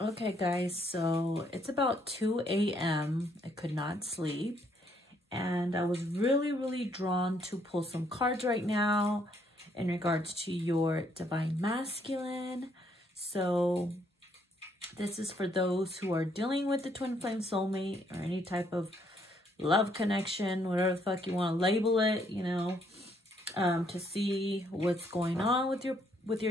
Okay, guys, so it's about 2 a.m. I could not sleep. And I was really drawn to pull some cards right now in regards to your divine masculine. So this is for those who are dealing with the twin flame soulmate or any type of love connection, whatever the fuck you want to label it, you know, to see what's going on with your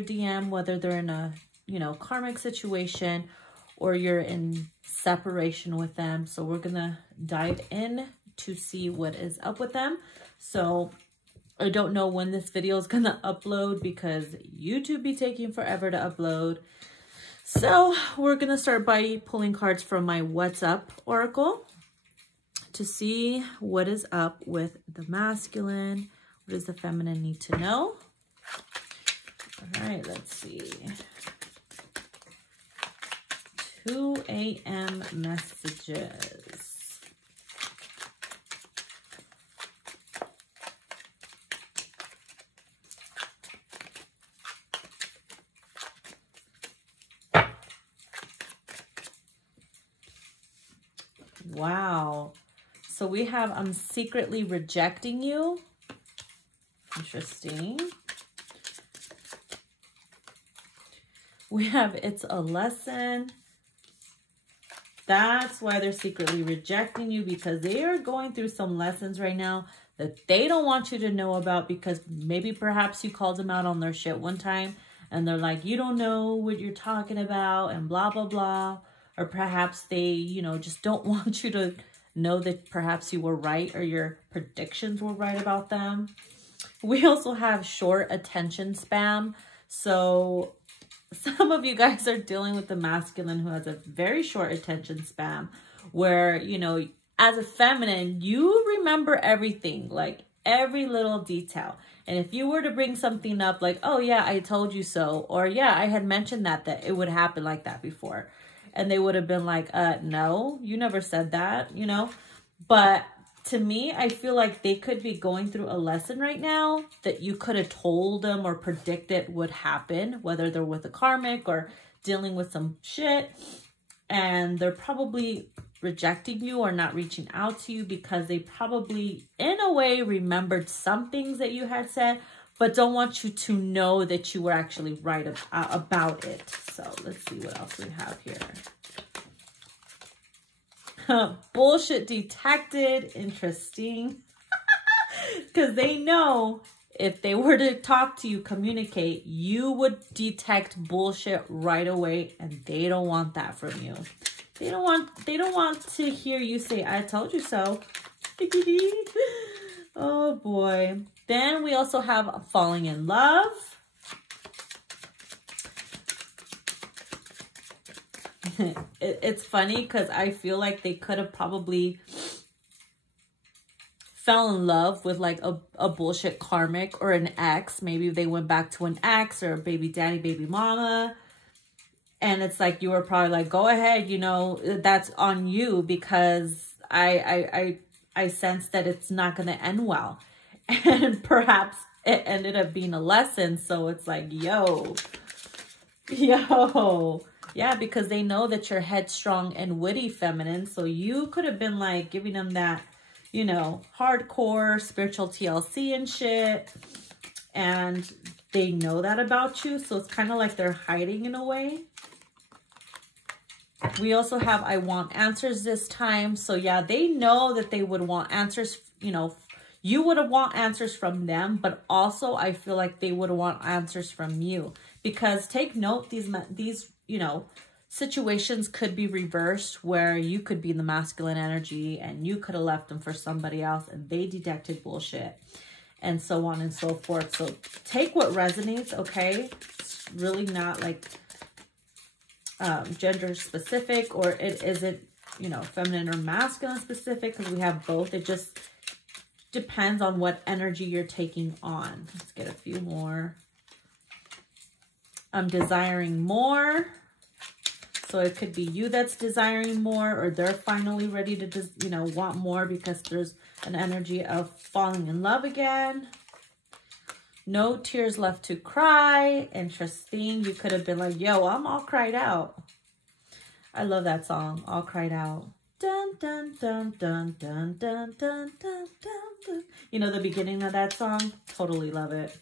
DM, whether they're in a, you know, karmic situation or you're in separation with them. So we're gonna dive in to see what is up with them. So I don't know when this video is gonna upload because YouTube be taking forever to upload. So we're gonna start by pulling cards from my What's Up Oracle to see what is up with the masculine. What does the feminine need to know? All right, let's see. 2 a.m. messages. Wow. So we have, I'm secretly rejecting you. Interesting. We have, it's a lesson. That's why they're secretly rejecting you, because they are going through some lessons right now that they don't want you to know about, because maybe perhaps you called them out on their shit one time and they're like, you don't know what you're talking about and blah, blah, blah. Or perhaps they, you know, just don't want you to know that perhaps you were right or your predictions were right about them. We also have short attention span. So some of you guys are dealing with the masculine who has a very short attention span where, you know, as a feminine, you remember everything, like every little detail. And if you were to bring something up like, oh yeah, I told you so, or yeah, I had mentioned that it would happen like that before. And they would have been like, no, you never said that, you know. But to me, I feel like they could be going through a lesson right now that you could have told them or predicted would happen, whether they're with a karmic or dealing with some shit. And they're probably rejecting you or not reaching out to you because they probably, in a way, remembered some things that you had said, but don't want you to know that you were actually right about it. So let's see what else we have here. Bullshit detected. Interesting. Because they know if they were to talk to you, communicate, you would detect bullshit right away, and they don't want that from you. They don't want to hear you say, I told you so. Oh boy. Then we also have falling in love. It's funny because I feel like they could have probably fell in love with like a bullshit karmic or an ex. Maybe they went back to an ex or a baby daddy, baby mama. And it's like, you were probably like, go ahead, you know, that's on you, because I sense that it's not going to end well. And perhaps it ended up being a lesson. So it's like, yo. Yeah, because they know that you're headstrong and witty feminine. So you could have been like giving them that, you know, hardcore spiritual TLC and shit. And they know that about you. So it's kind of like they're hiding in a way. We also have I want answers this time. So yeah, they know that they would want answers, you know, you would want answers from them, but also I feel like they would want answers from you. Because take note, these, you know, situations could be reversed where you could be in the masculine energy and you could have left them for somebody else and they detected bullshit and so on and so forth. So take what resonates, okay? It's really not like gender specific, or it isn't, you know, feminine or masculine specific, because we have both. It just depends on what energy you're taking on. Let's get a few more. I'm desiring more. So it could be you that's desiring more, or they're finally ready to just, you know, want more because there's an energy of falling in love again. No tears left to cry. Interesting. You could have been like, yo, I'm all cried out. I love that song, All Cried Out. Dun, dun, dun, dun, dun, dun, dun, dun, dun. You know the beginning of that song? Totally love it.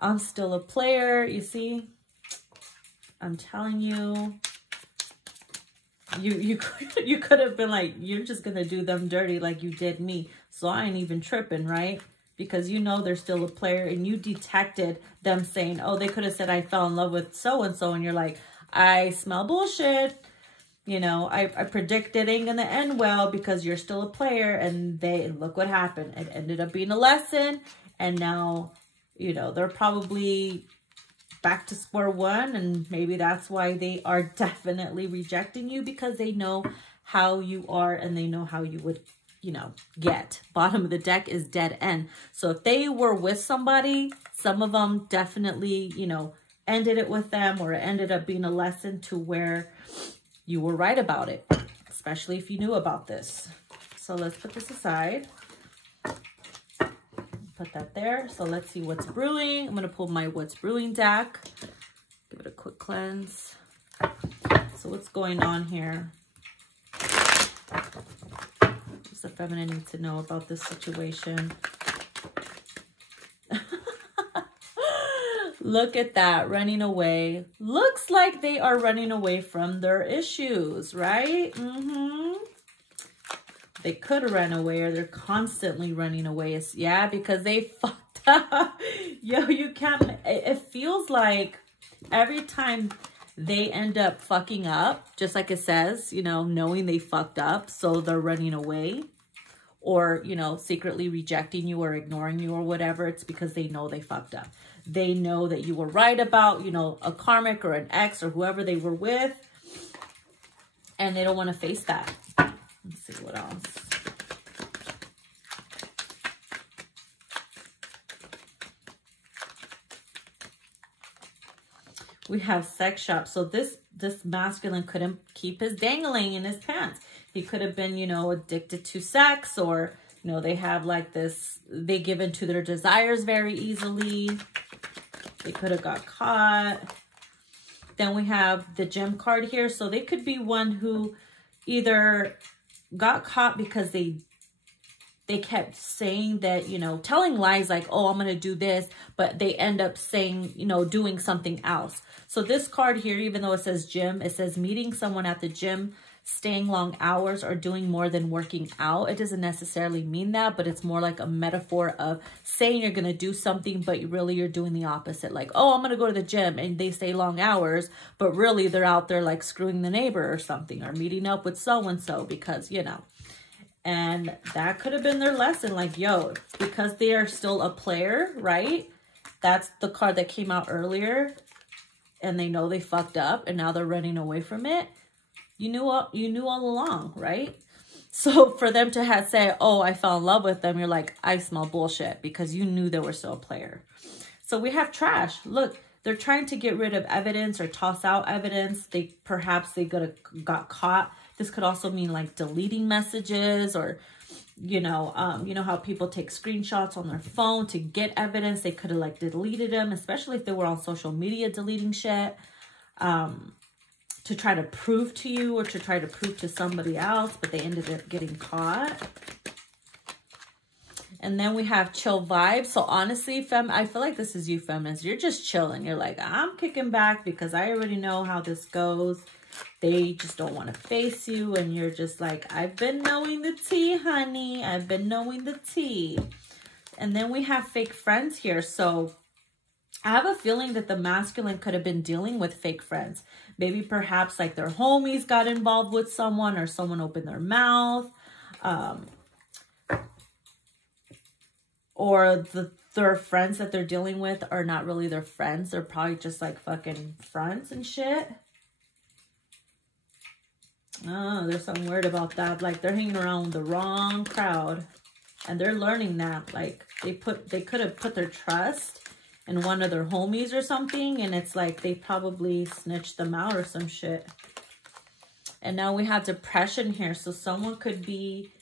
I'm still a player, you see? I'm telling you. You could have been like, you're just going to do them dirty like you did me. So I ain't even tripping, right? Because you know they're still a player, and you detected them saying, oh, they could have said I fell in love with so-and-so, and you're like, I smell bullshit. You know, I predicted it ain't going to end well because you're still a player, and look what happened. It ended up being a lesson, and now, you know, they're probably back to square one, and maybe that's why they are definitely rejecting you, because they know how you are and they know how you would, you know, get. Bottom of the deck is dead end. So if they were with somebody, some of them definitely, you know, ended it with them, or it ended up being a lesson to where you were right about it, especially if you knew about this. So let's put this aside. Put that there. So let's see what's brewing. I'm going to pull my what's brewing deck. Give it a quick cleanse. So what's going on here? What's the feminine need to know about this situation? Look at that, running away. Looks like they are running away from their issues, right? They could run away, or they're constantly running away. Yeah, because they fucked up. Yo, you can't. It feels like every time they end up fucking up, just like it says, you know, knowing they fucked up, so they're running away, or, you know, secretly rejecting you or ignoring you or whatever. It's because they know they fucked up. They know that you were right about, you know, a karmic or an ex or whoever they were with, and they don't want to face that. Let's see what else. We have sex shop. So this masculine couldn't keep his dangling in his pants. He could have been, you know, addicted to sex, or, you know, they have like this, they give in to their desires very easily. They could have got caught. Then we have the gem card here. So they could be one who either got caught because they kept saying that, you know, telling lies like, oh, I'm going to do this, but they end up saying, you know, doing something else. So this card here, even though it says gym, it says meeting someone at the gym, staying long hours, or doing more than working out. It doesn't necessarily mean that, but it's more like a metaphor of saying you're going to do something, but really you're doing the opposite. Like, oh, I'm going to go to the gym, and they stay long hours, but really they're out there like screwing the neighbor or something, or meeting up with so-and-so because, you know. And that could have been their lesson. Like, yo, because they are still a player, right? That's the card that came out earlier, and they know they fucked up, and now they're running away from it. You knew all along, right? So for them to say, oh, I fell in love with them, you're like, I smell bullshit, because you knew they were still a player. So we have trash. Look, they're trying to get rid of evidence or toss out evidence. Perhaps they got caught. This could also mean like deleting messages, or, you know how people take screenshots on their phone to get evidence. They could have like deleted them, especially if they were on social media deleting shit. To try to prove to you, or to try to prove to somebody else, but they ended up getting caught. And then we have chill vibes. So honestly, I feel like this is you feminists. You're just chilling. You're like, I'm kicking back because I already know how this goes. They just don't want to face you. And you're just like, I've been knowing the tea, honey. I've been knowing the tea. And then we have fake friends here. So I have a feeling that the masculine could have been dealing with fake friends. Maybe perhaps like their homies got involved with someone, or someone opened their mouth. Or their friends that they're dealing with are not really their friends. They're probably just like fucking fronts and shit. Oh, there's something weird about that. Like they're hanging around with the wrong crowd. And they're learning that. Like they could have put their trust in one of their homies or something, and it's like they probably snitched them out or some shit. And now we have depression here. So someone could be,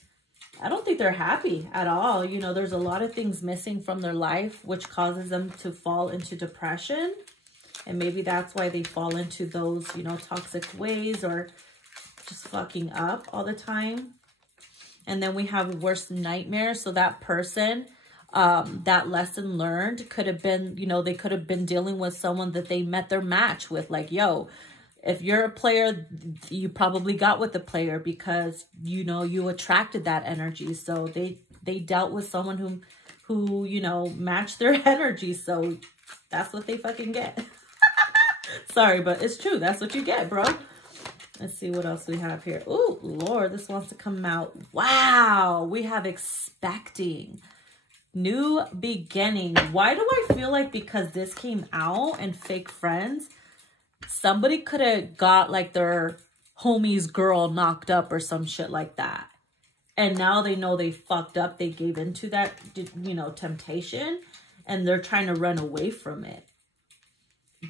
I don't think they're happy at all. You know, there's a lot of things missing from their life, which causes them to fall into depression. And maybe that's why they fall into those, you know, toxic ways or just fucking up all the time. And then we have worst nightmare. So that person, that lesson learned could have been, you know, they could have been dealing with someone that they met their match with. Like, yo, if you're a player, you probably got with the player because, you know, you attracted that energy. So they dealt with someone who, you know, matched their energy. So that's what they fucking get. Sorry, but it's true. That's what you get, bro. Let's see what else we have here. Oh, Lord, this wants to come out. Wow, we have expecting. New beginning. Why do I feel like because this came out and fake friends, somebody could have got like their homie's girl knocked up or some shit like that. And now they know they fucked up. They gave into that, you know, temptation and they're trying to run away from it.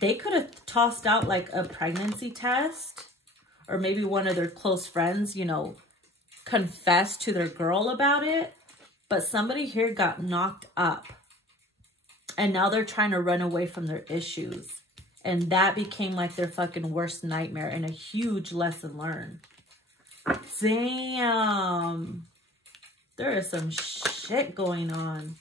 They could have tossed out like a pregnancy test. Or maybe one of their close friends, you know, confessed to their girl about it. But somebody here got knocked up. And now they're trying to run away from their issues. And that became like their fucking worst nightmare and a huge lesson learned. Damn. There is some shit going on.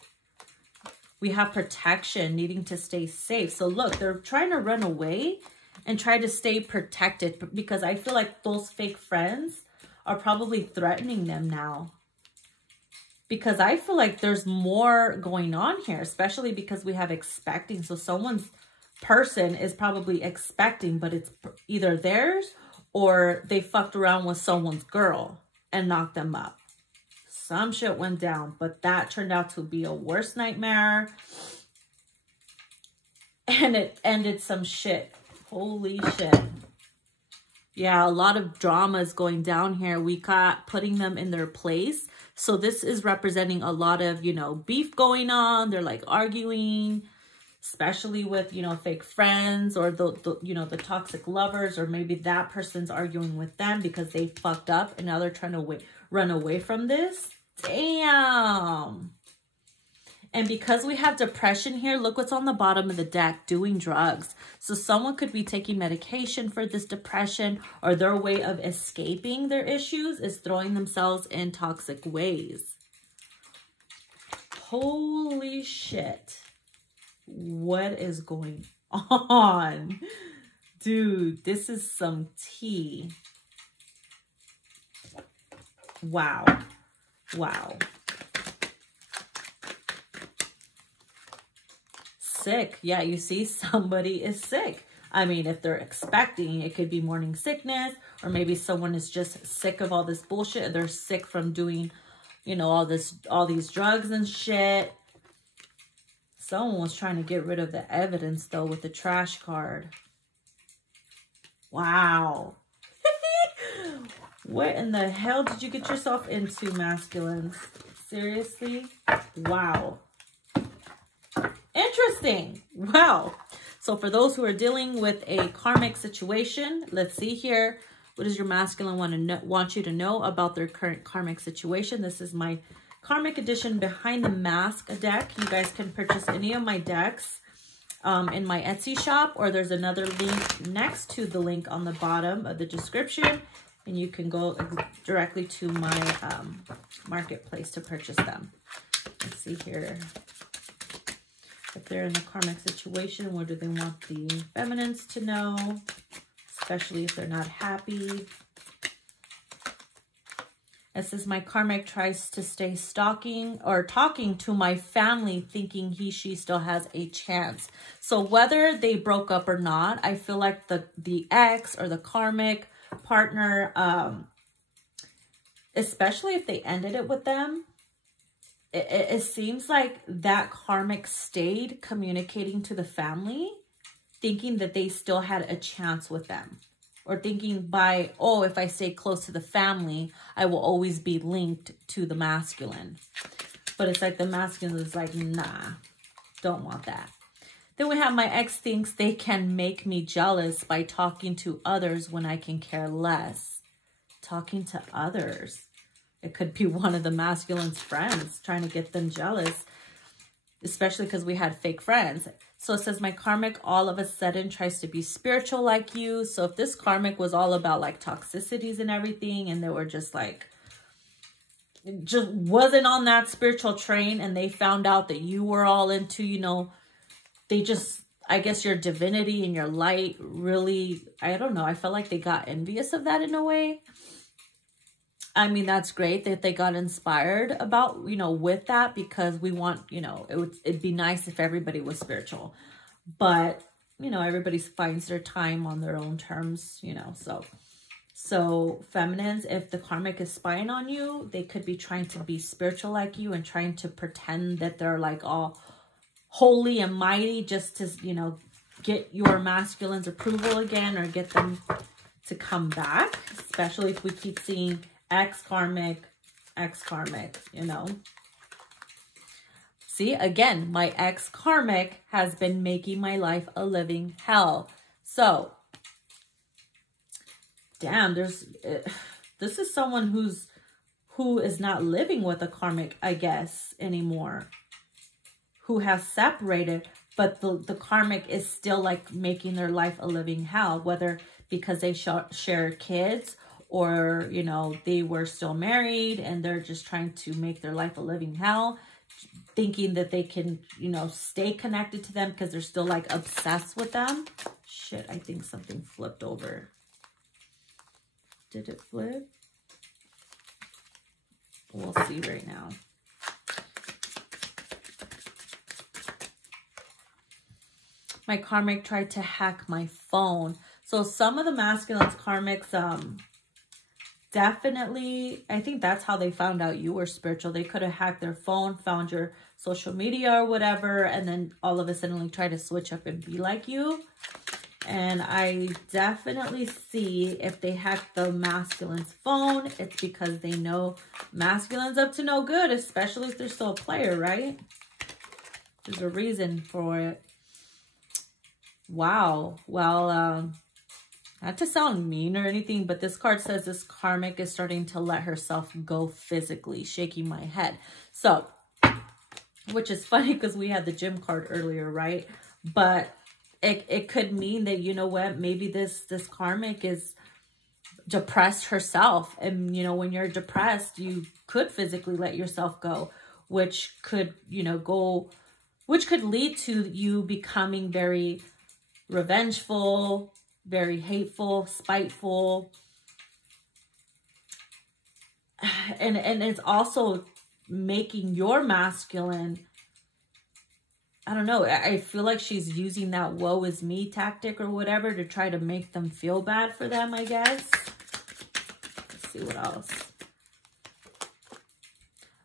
We have protection, needing to stay safe. So look, they're trying to run away and try to stay protected because I feel like those fake friends are probably threatening them now. Because I feel like there's more going on here, especially because we have expecting. So someone's person is probably expecting, but it's either theirs or they fucked around with someone's girl and knocked them up. Some shit went down, but that turned out to be a worse nightmare. And it ended some shit. Holy shit. Yeah, a lot of drama is going down here. We got putting them in their place. So this is representing a lot of, you know, beef going on. They're like arguing, especially with, you know, fake friends or the you know, the toxic lovers, or maybe that person's arguing with them because they fucked up and now they're trying to run away from this. Damn. And because we have depression here, look what's on the bottom of the deck, doing drugs. So someone could be taking medication for this depression, or their way of escaping their issues is throwing themselves in toxic ways. Holy shit. What is going on? Dude, this is some tea. Wow. Wow. Sick. Yeah, you see, somebody is sick. I mean, if they're expecting, it could be morning sickness, or maybe someone is just sick of all this bullshit. They're sick from doing, you know, all these drugs and shit. Someone was trying to get rid of the evidence though with the trash card. Wow. What in the hell did you get yourself into, masculines? Seriously? Wow. Interesting. Wow. So for those who are dealing with a karmic situation, let's see here. What does your masculine want you to know about their current karmic situation? This is my Karmic Edition Behind the Mask deck. You guys can purchase any of my decks in my Etsy shop, or there's another link next to the link on the bottom of the description, and you can go directly to my marketplace to purchase them. Let's see here. If they're in a karmic situation, what do they want the feminines to know? Especially if they're not happy. It says, my karmic tries to stay talking to my family, thinking she still has a chance. So whether they broke up or not, I feel like the ex or the karmic partner, especially if they ended it with them, it seems like that karmic stayed communicating to the family, thinking that they still had a chance with them. Or thinking if I stay close to the family, I will always be linked to the masculine. But it's like the masculine is like, nah, don't want that. Then we have, my ex thinks they can make me jealous by talking to others when I can care less. Talking to others. It could be one of the masculine's friends trying to get them jealous. Especially because we had fake friends. So it says, my karmic all of a sudden tries to be spiritual like you. So if this karmic was all about like toxicities and everything, and they were just like, just wasn't on that spiritual train, and they found out that you were all into, you know, they just, I guess your divinity and your light really, I don't know, I felt like they got envious of that in a way. I mean, that's great that they got inspired about, you know, with that, because we want, you know, it'd be nice if everybody was spiritual, but, you know, everybody finds their time on their own terms, you know, so feminines, if the karmic is spying on you, they could be trying to be spiritual like you and trying to pretend that they're like all holy and mighty just to, you know, get your masculine's approval again, or get them to come back, especially if we keep seeing ex-karmic, you know. See, again, my ex-karmic has been making my life a living hell. So, damn, this is someone who is not living with a karmic, I guess, anymore, who has separated, but the karmic is still like making their life a living hell, whether because they share kids, or, you know, they were still married and they're just trying to make their life a living hell, thinking that they can, you know, stay connected to them because they're still like obsessed with them. Shit, I think something flipped over. Did it flip? We'll see right now. My karmic tried to hack my phone. So some of the masculines karmics, definitely, I think that's how they found out you were spiritual. They could have hacked their phone, found your social media or whatever, and then all of a sudden try to switch up and be like you. And I definitely see if they hack the masculine's phone, it's because they know masculine's up to no good, especially if they're still a player, right? There's a reason for it. Wow. Well, not to sound mean or anything, but this card says this karmic is starting to let herself go physically, shaking my head. So, which is funny because we had the gym card earlier, right? But it could mean that, you know what, maybe this karmic is depressed herself. And, you know, when you're depressed, you could physically let yourself go, which could, you know, which could lead to you becoming very revengeful, very hateful, spiteful. And it's also making your masculine, I don't know, I feel like she's using that woe is me tactic or whatever to try to make them feel bad for them, I guess. Let's see what else.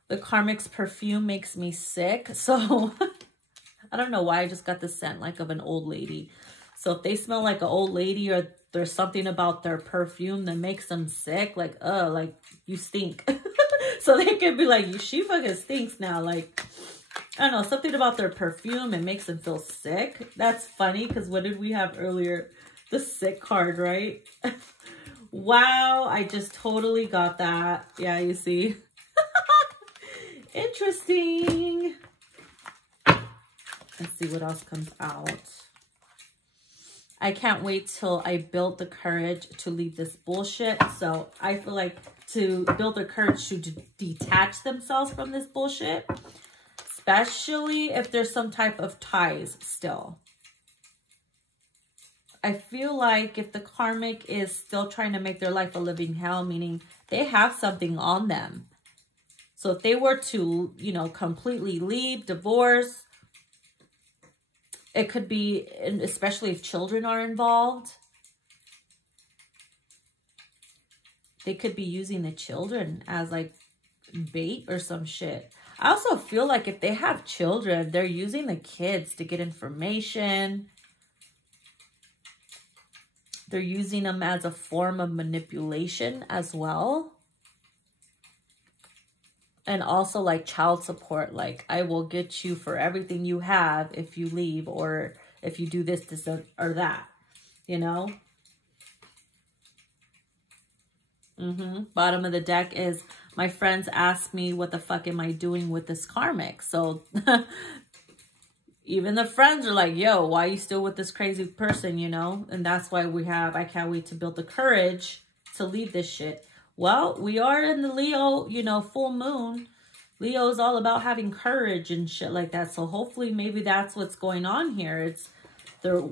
The karmic's perfume makes me sick. So I don't know why I just got the scent like of an old lady. So if they smell like an old lady, or there's something about their perfume that makes them sick, like, like you stink. So they could be like, she fucking stinks now. Like, I don't know, something about their perfume, it makes them feel sick. That's funny, because what did we have earlier? The sick card, right? Wow, I just totally got that. Yeah, you see? Interesting. Let's see what else comes out. I can't wait till I build the courage to leave this bullshit. So I feel like to build the courage to detach themselves from this bullshit, especially if there's some type of ties still. I feel like if the karmic is still trying to make their life a living hell, meaning they have something on them. So if they were to, you know, completely leave, divorce, it could be, especially if children are involved, they could be using the children as like bait or some shit. I also feel like if they have children, they're using the kids to get information. They're using them as a form of manipulation as well. And also like child support, like I will get you for everything you have if you leave, or if you do this, or that, you know? Bottom of the deck is, my friends ask me, what the fuck am I doing with this karmic? So Even the friends are like, yo, why are you still with this crazy person, you know? And that's why we have, I can't wait to build the courage to leave this shit. Well, we are in the Leo, you know, full moon. Leo is all about having courage and shit like that. So hopefully maybe that's what's going on here. It's there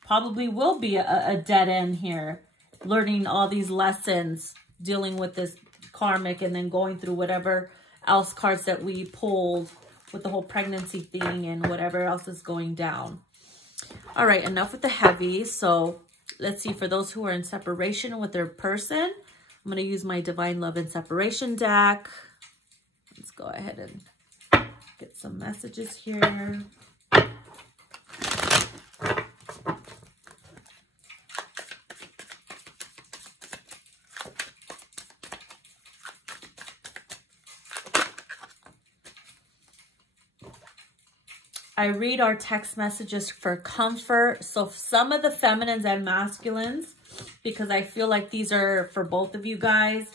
probably will be a dead end here. Learning all these lessons, dealing with this karmic, and then going through whatever else cards that we pulled with the whole pregnancy thing and whatever else is going down. All right, enough with the heavy. So let's see, for those who are in separation with their person, I'm going to use my Divine Love and Separation deck. Let's go ahead and get some messages here. I read our text messages for comfort. So some of the feminines and masculines, because I feel like these are for both of you guys.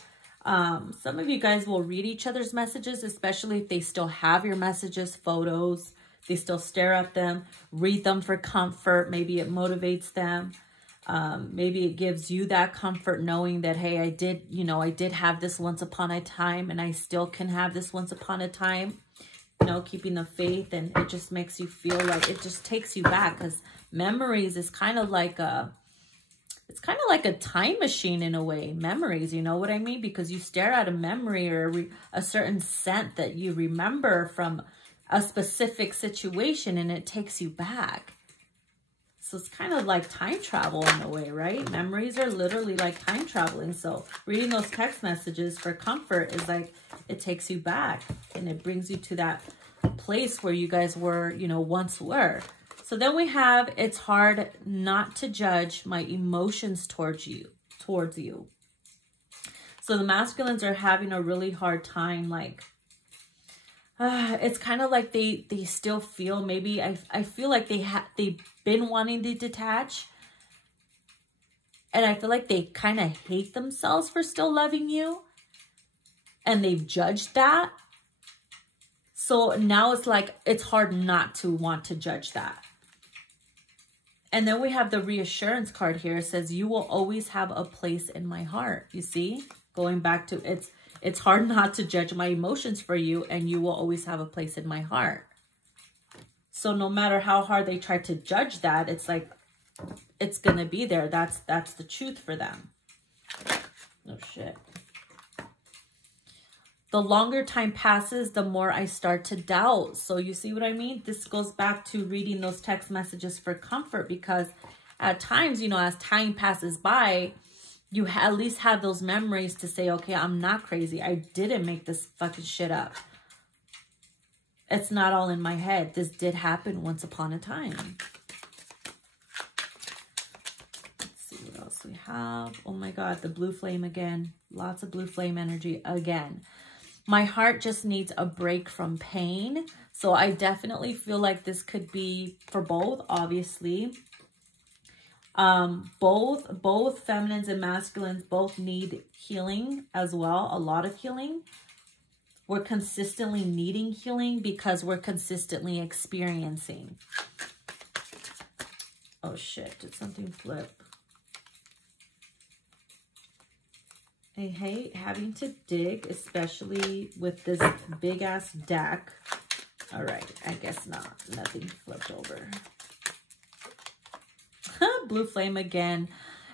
Some of you guys will read each other's messages, especially if they still have your messages, photos. They still stare at them, read them for comfort. Maybe it motivates them. Maybe it gives you that comfort knowing that, hey, I did have this once upon a time and I still can have this once upon a time. You know, keeping the faith, and it just makes you feel like, it just takes you back, because memories is kind of like it's kind of like a time machine in a way. Memories, you know what I mean? Because you stare at a memory or a certain scent that you remember from a specific situation, and it takes you back. So it's kind of like time travel in a way, right? Memories are literally like time traveling. So reading those text messages for comfort is like, it takes you back and it brings you to that place where you guys were, you know, once were. So then we have, it's hard not to judge my emotions towards you. So the masculines are having a really hard time, like, it's kind of like they still feel, maybe I feel like they've been wanting to detach, and I feel like they kind of hate themselves for still loving you, and they've judged that. So now it's like it's hard not to want to judge that. And then we have the reassurance card here. It says, you will always have a place in my heart. You see, going back to it's hard not to judge my emotions for you, and you will always have a place in my heart. So no matter how hard they try to judge that, it's like, it's going to be there. That's the truth for them. Oh, shit. The longer time passes, the more I start to doubt. So you see what I mean? This goes back to reading those text messages for comfort, because at times, you know, as time passes by, you at least have those memories to say, okay, I'm not crazy. I didn't make this fucking shit up. It's not all in my head. This did happen once upon a time. Let's see what else we have. Oh my God, the blue flame again. Lots of blue flame energy again. My heart just needs a break from pain. So I definitely feel like this could be for both, obviously. Both feminines and masculines both need healing as well. A lot of healing. We're consistently needing healing because we're consistently experiencing. Oh shit, did something flip? I hate having to dig, especially with this big ass deck. All right, I guess not. Nothing flipped over. Blue flame again.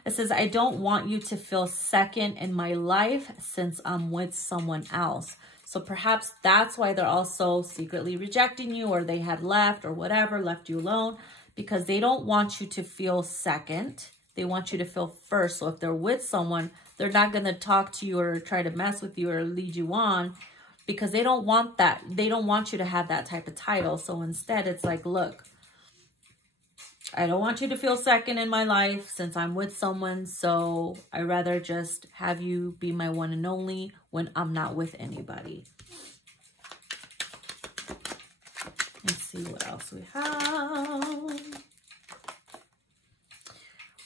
It says, I don't want you to feel second in my life since I'm with someone else. So perhaps that's why they're also secretly rejecting you, or they had left or whatever, left you alone, because they don't want you to feel second. They want you to feel first. So if they're with someone, they're not going to talk to you or try to mess with you or lead you on, because they don't want that. They don't want you to have that type of title. So instead, it's like, look, I don't want you to feel second in my life since I'm with someone. So I'd rather just have you be my one and only when I'm not with anybody. Let's see what else we have.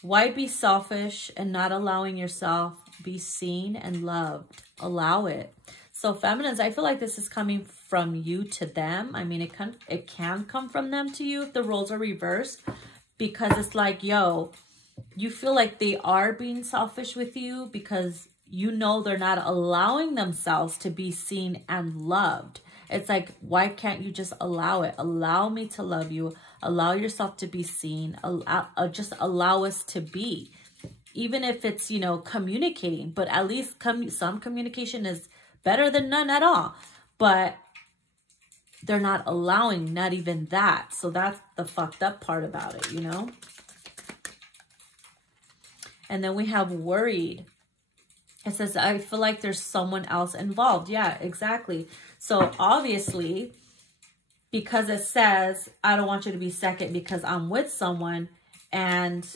Why be selfish and not allowing yourself be seen and loved? Allow it. So feminines, I feel like this is coming from you to them. I mean, it can come from them to you if the roles are reversed, because it's like, yo, you feel like they are being selfish with you because you know they're not allowing themselves to be seen and loved. It's like, why can't you just allow it? Allow me to love you. Allow yourself to be seen. Just allow us to be. Even if it's, you know, communicating. But at least some communication is better than none at all. But they're not allowing, not even that. So that's the fucked up part about it, you know? And then we have worried. It says, I feel like there's someone else involved. Yeah, exactly. So obviously, because it says, I don't want you to be second because I'm with someone, and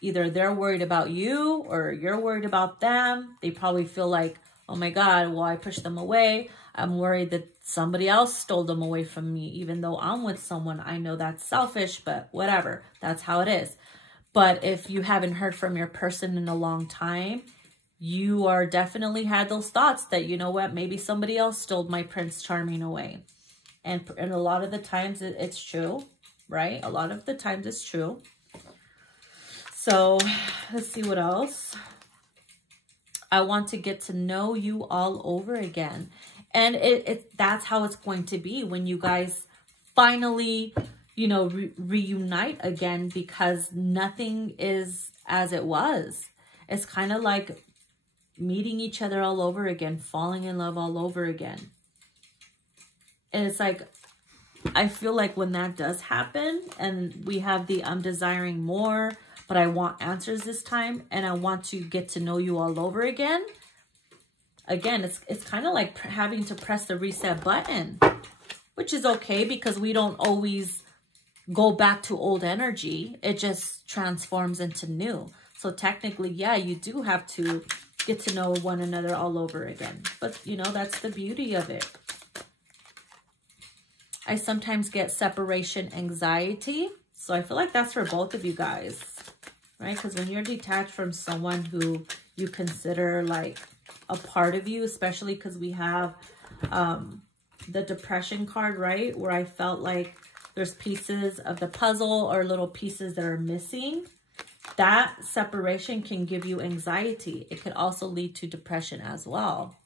either they're worried about you or you're worried about them. They probably feel like, oh my God, well, I pushed them away. I'm worried that somebody else stole them away from me. Even though I'm with someone, I know that's selfish, but whatever. That's how it is. But if you haven't heard from your person in a long time, you are definitely had those thoughts that, you know what, maybe somebody else stole my Prince Charming away. And a lot of the times it's true, right? A lot of the times it's true. So let's see what else. I want to get to know you all over again. And that's how it's going to be when you guys finally, you know, reunite again, because nothing is as it was. It's kind of like meeting each other all over again, falling in love all over again. And it's like, I feel like when that does happen and we have the I'm desiring more, but I want answers this time, and I want to get to know you all over again. Again, it's kind of like having to press the reset button, which is okay because we don't always go back to old energy. It just transforms into new. So technically, yeah, you do have to get to know one another all over again. But, you know, that's the beauty of it. I sometimes get separation anxiety. So I feel like that's for both of you guys, right? Because when you're detached from someone who you consider like a part of you, especially because we have the depression card, right? Where I felt like there's pieces of the puzzle or little pieces that are missing. That separation can give you anxiety. It could also lead to depression as well.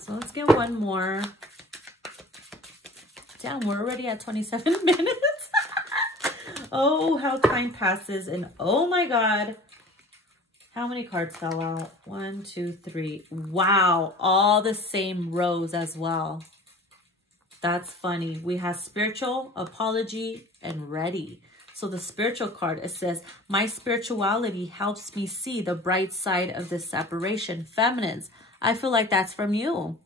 So let's get one more. Damn, we're already at 27 minutes. Oh, how time passes. And oh my God. How many cards fell out? 1, 2, 3. Wow. All the same rows as well. That's funny. We have spiritual, apology, and ready. So the spiritual card, it says, my spirituality helps me see the bright side of this separation. Feminines. I feel like that's from you.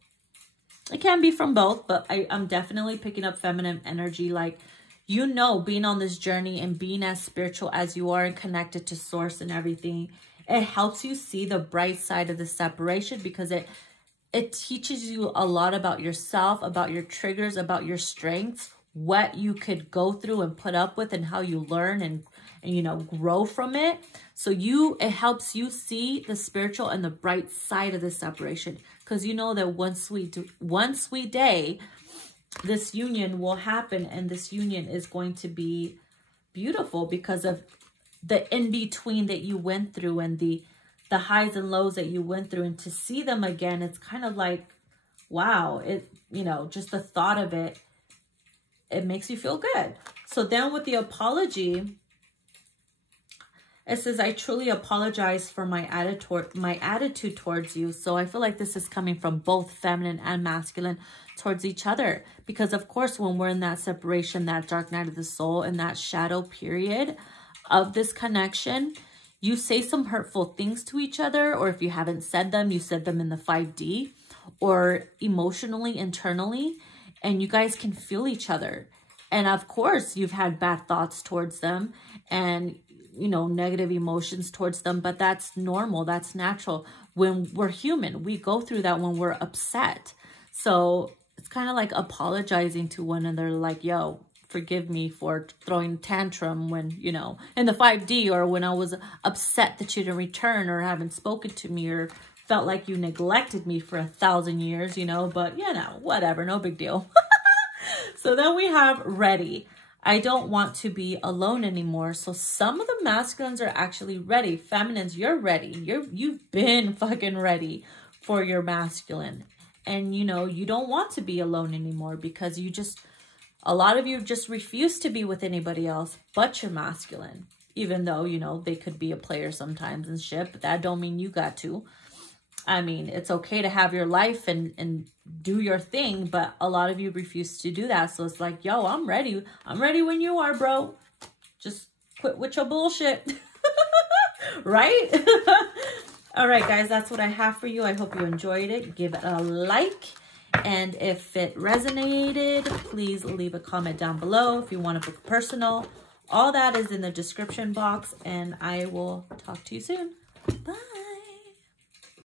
It can be from both, but I'm definitely picking up feminine energy. Like, you know, being on this journey and being as spiritual as you are and connected to source and everything, it helps you see the bright side of the separation, because it teaches you a lot about yourself, about your triggers, about your strengths, what you could go through and put up with, and how you learn and you know, grow from it. So it helps you see the spiritual and the bright side of the separation, because you know that one sweet day, this union will happen, and this union is going to be beautiful because of the in-between that you went through and the highs and lows that you went through. And to see them again, it's kind of like, wow, you know, just the thought of it, it makes you feel good. So then with the apology, it says, I truly apologize for my attitude towards you. So I feel like this is coming from both feminine and masculine towards each other. Because of course, when we're in that separation, that dark night of the soul, and that shadow period of this connection, you say some hurtful things to each other, or if you haven't said them, you said them in the 5D, or emotionally, internally, and you guys can feel each other. And of course, you've had bad thoughts towards them and, you know, negative emotions towards them, but that's normal. That's natural. When we're human, we go through that when we're upset. So it's kind of like apologizing to one another, like, yo, forgive me for throwing tantrum when, you know, in the 5D, or when I was upset that you didn't return or haven't spoken to me or felt like you neglected me for 1,000 years, you know, but you know, whatever, no big deal. So then we have ready. I don't want to be alone anymore. So some of the masculines are actually ready. Feminines, you're ready. You've been fucking ready for your masculine. And you know, you don't want to be alone anymore because you just, a lot of you just refuse to be with anybody else but your masculine. Even though, you know, they could be a player sometimes and shit, but that don't mean you got to. I mean, it's okay to have your life and do your thing, but a lot of you refuse to do that. So it's like, yo, I'm ready. I'm ready when you are, bro. Just quit with your bullshit. Right? All right, guys, that's what I have for you. I hope you enjoyed it. Give it a like. And if it resonated, please leave a comment down below. If you want to book personal, all that is in the description box. And I will talk to you soon. Bye.